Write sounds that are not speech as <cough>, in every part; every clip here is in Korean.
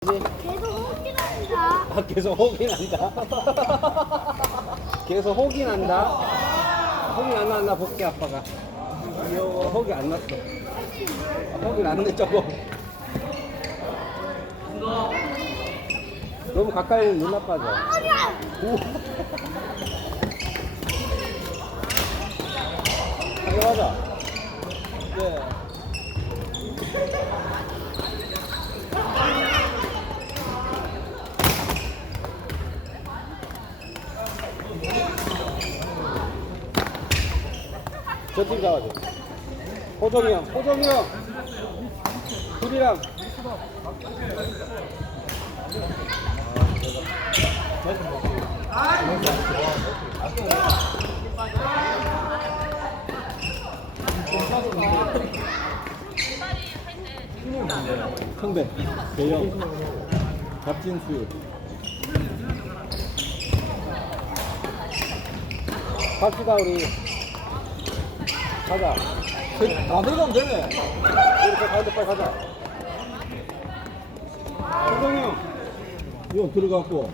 계속 호기난다. 아, 계속 혹이 난다. <laughs> 계속 혹이 난다. 혹이 안 났나 볼게 아빠가. 귀여워. 혹이 안 났어. 아, 혹이 났네 저거. 너무 가까이 오면 눈 나빠져. 오. <laughs> 가져가자. 네. 팀 잡아줘. 호정이 형, 호정이 형. 둘이랑. 성대, 대영, 박진수. 갑시다 우리. 가자. 다 들어가면 되네. 이렇게 가운데 빨리 가자. 호정이 형. 이거 들어갔고.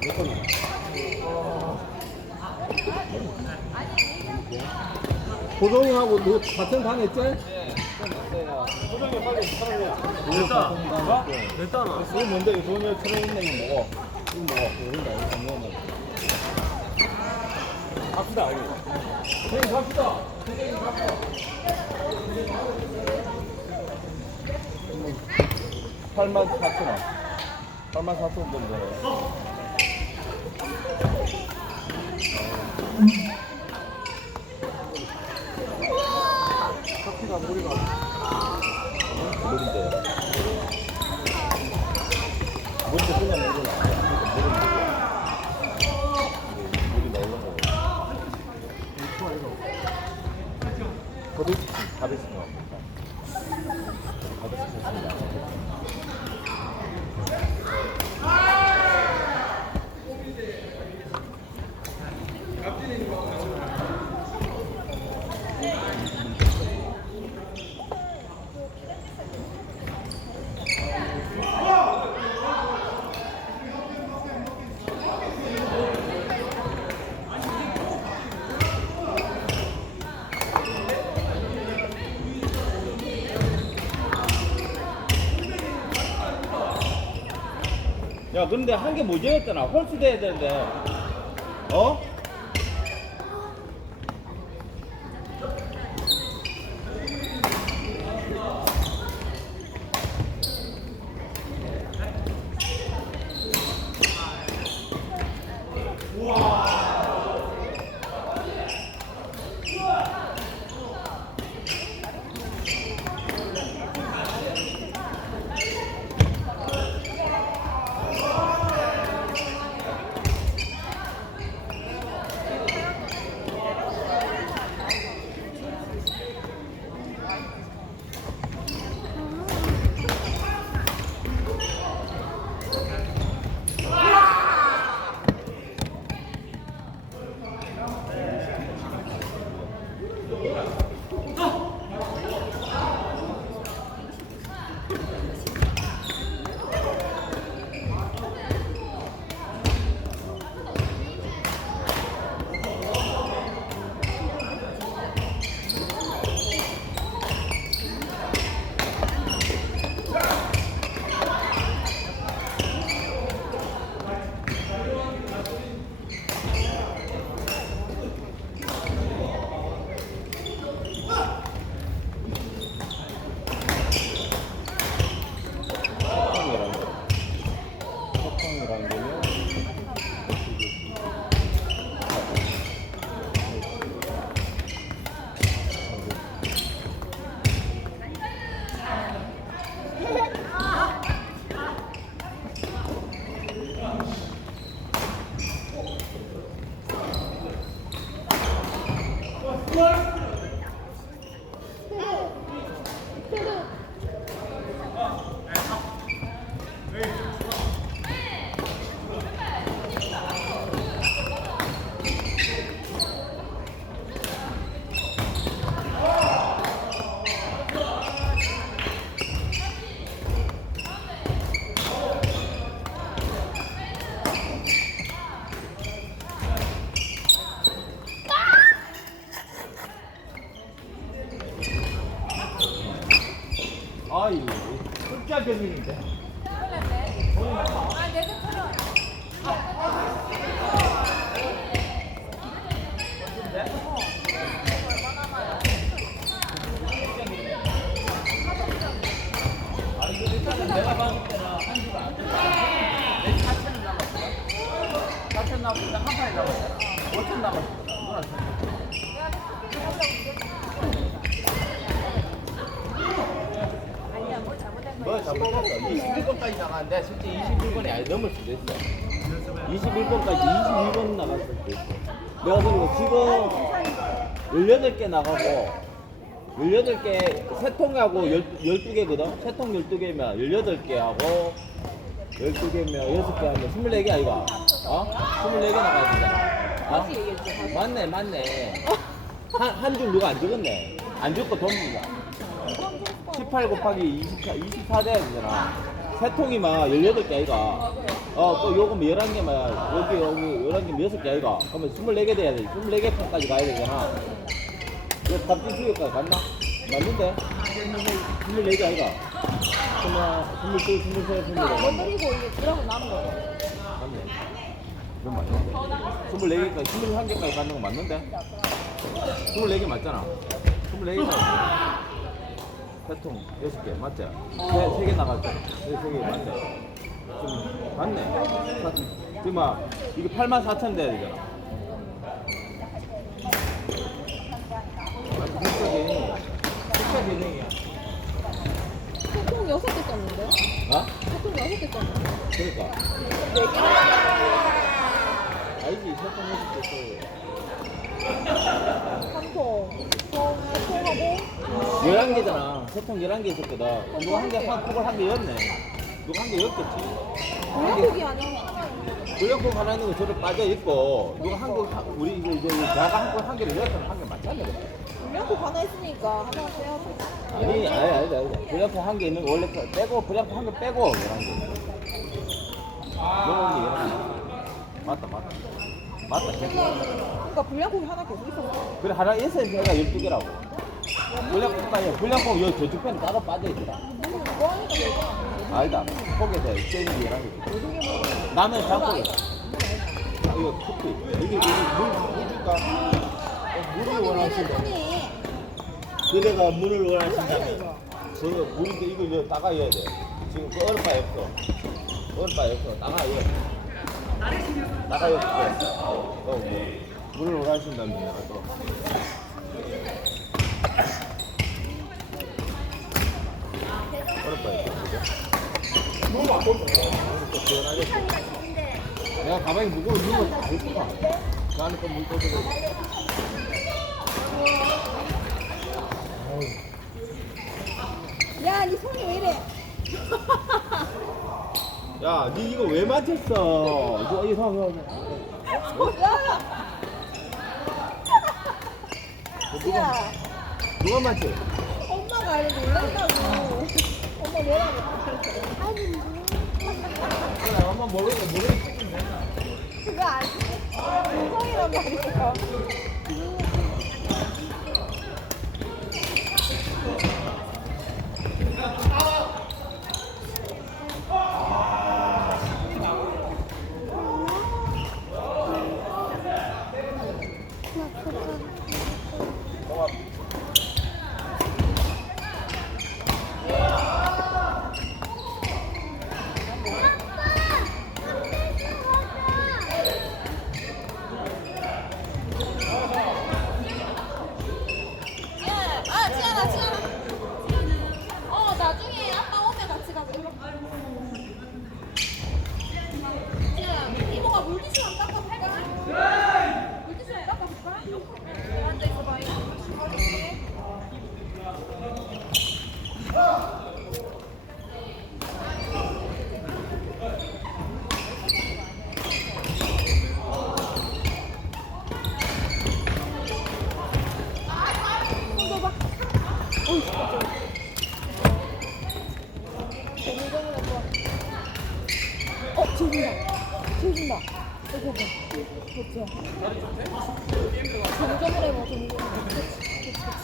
몇 번이야? 고정이하고 너 같은 반 했지? 호정이 빨리 사랑해. 됐다. 어? 됐잖아. 이거 뭔데? 이거 돈을 틀어 있는 거 먹어. 이거 먹어. 이거 안 먹어. 갑시다, 여기. 선생님 갑시다. 8만 4천 원. 8만 4천 원 정도. 커피가 물이 가. 거기 다 됐습니다. 다 됐습니다. 야, 근데 한개 모자였잖아. 홀수 돼야 되는데. 어? 내가 봤을 때는 한 주가 안 돼. 내 4천은 남았어. 4천 남았는데 한 판에 남았어. 5천 남았어. 누나 뭐 잘못했어. 21번까지 나갔는데 실제 21번이 아니 넘을 수도 있어. 21번까지 22번 나갔을 때 있어. 내가 그리고 지금 18개 나가고 18개 세 통하고 12개거든? 세통 12개면 18개 하고 12개면 6개 하면 24개 아이가? 어? 24개 나가야 되잖아. 어? 맞네, 맞네. 한, 한줄 누가 안 적었네. 안 적고 돈 묻나. 18 곱하기 24, 24 돼야 되잖아. 세 통이면 18개 아이가. 어, 또 요금 11개만, 여기, 여기 11개면 6개 아이가. 그러면 24개 돼야 돼. 24개 편까지 가야 되잖아. 이거 값진 수요까지 갔나? 맞는데? 24개 아이가. 그러면 22, 23, 24. 너 그리고 이게 그러고 남은 거죠. 맞네. 그건 맞는데. 24개까지, 21개까지 가는 거 맞는데? 24개 맞잖아. 24개까지. 세통 6개, 맞지? 3개 나갔잖아. 3개 맞네. 좀, 맞네. 사- 지금 막, 이게 8만 4천 돼야 되잖아. 숫자 개념이야. 숫자 개념이야. 소통 여섯 개 썼는데? 어? 소통 여섯 개 썼는데? 그러니까. 네 개? 알지? 세통 6개 써요. 한 통. 통, 소통하고. 11개잖아. 세통 11개 있었거든. 누가 한 개, 한 폭을 한개 였네. 누가 한개 였겠지. 하나 있는 불량폭 하나 있는 거 저를 빠져 있고, 누가 한 개, 한- 우리 이제, 이제 자가 한, 개- 한 개를 였으면 한개 맞잖아. 그래. 불량고 하나 있으니까 하나 빼야지. 아니, 아니, 아니, 아니. 불량폭 한개 있는 거 원래 그 빼고, 불량폭 한개 빼고, 11개. 넘어온 게 11개. 맞다, 맞다. 맞다, 계속. 그러니까 불량고기 하나 계속 있었어. 그래, 하나 있어야 내가 12개라고. 불량폭까지, 불량폭 여기 저쪽편에 따로 되잖아. 아니다. 포개돼. 쟤는 얘랑 이 나는 잡고 이거 커피. 여기 여기 물, 물 줄까? 어, 물을 원하신다. 그대가 물을 원하신다. 아니다 이거. 저 물인데 이거 이거 따가야 돼. 지금 그 얼음 바에 없어. 얼음 바에 없어. 따가야 돼. 따가야 없어. 어, 뭐. 물을 원하신다면 내가 또. 내가 가방에 무거워 거다 있을 거야. 그 안에 거물 떠서 야, 니 손이 왜 이래? <laughs> 야, 니 이거 왜 맞췄어? 저, 이 상, 상, 야! 야, 누가 맞췄? 엄마가 알고 놀란다고. 엄마 뭐라고? 그래, 엄마 모르게, 모르게 찍으면 된다. 그거 아니지? 성이란 말이야. 아, 지연아, 지연아. 어, 나중에 아빠 오면 같이 가자. 지연아, 이모가 물티슈 안 닦아볼까? 물티슈 안 닦아볼까? 앉아있어봐, 이거. 손 줘봐. 어이, 깜짝이야. 재미있는 거. 어, 재준다. 재준다. 이거 봐. 그렇죠. 점점을 해봐, 점점. 그렇지, 그렇지.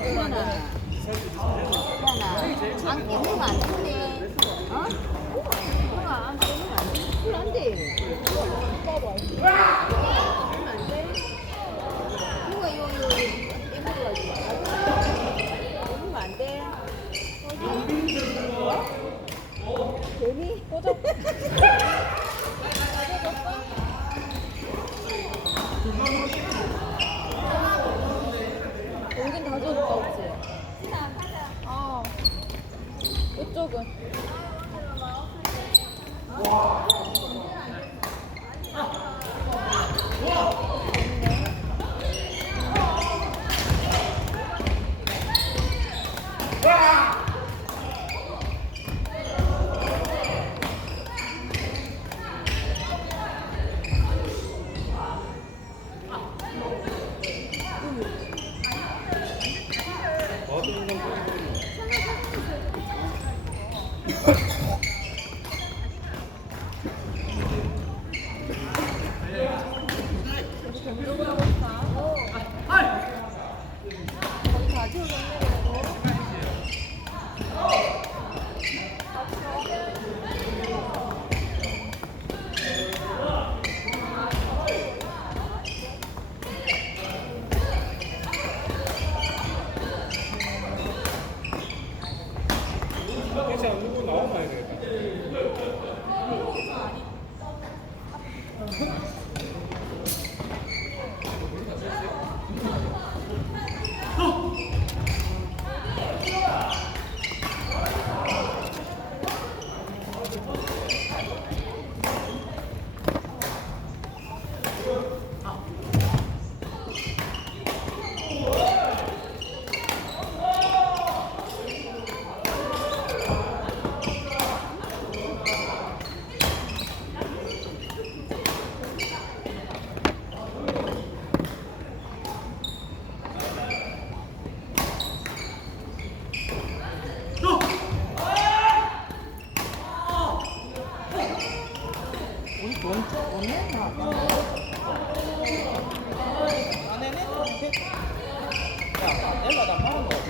수연아. 수연아. 안 깨물면 안 되는데. 어? 수연아, 안 깨물면 안 돼. 그래, 안 돼. 깨물면 안 돼. 이거, 이거, 이거, 깨물어가지고. 깨물면 안 돼. 어? 개미? 꽂아. 여긴 다 젖었다, 그치? 어. 이쪽은. 엘라 나 하는 거 돈도